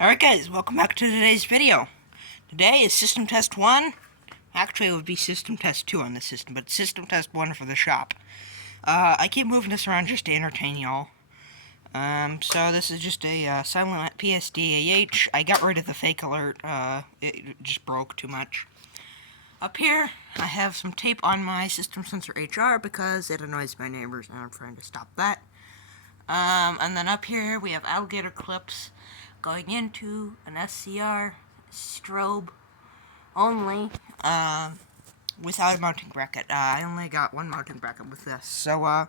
Alright guys, welcome back to today's video. Today is system test 1. Actually it would be system test 2 on the system, but system test 1 for the shop. I keep moving this around just to entertain y'all. So this is just a silent PSD-AH. I got rid of the fake alert, it just broke too much. Up here, I have some tape on my system sensor HR because it annoys my neighbors and I'm trying to stop that. And then up here we have alligator clips going into an SCR strobe only, without a mounting bracket. I only got one mounting bracket with this. So,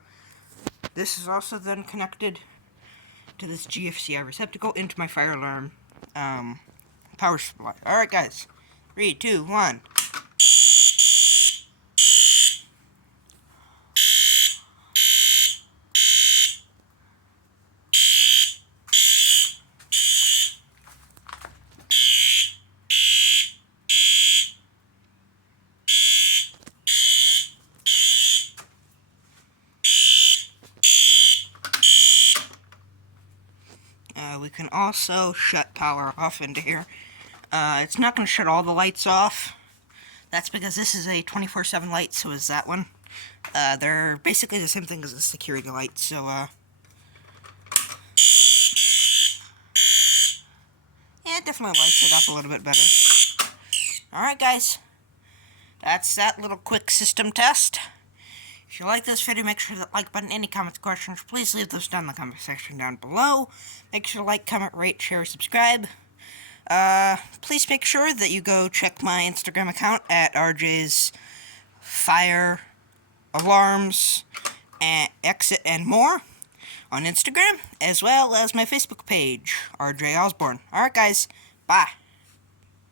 this is also then connected to this GFCI receptacle into my fire alarm, power supply. Alright guys, 3, 2, 1. We can also shut power off into here. It's not going to shut all the lights off. That's because this is a 24/7 light, so is that one. They're basically the same thing as a security light, so, yeah, it definitely lights it up a little bit better. Alright guys, that's that little quick system test. If you like this video, make sure to hit the like button. Any comments, questions, please leave those down in the comment section down below. Make sure to like, comment, rate, share, subscribe. Please make sure that you go check my Instagram account at RJ's Fire Alarms and Exit and More on Instagram, as well as my Facebook page, RJ Osborne. Alright guys, bye.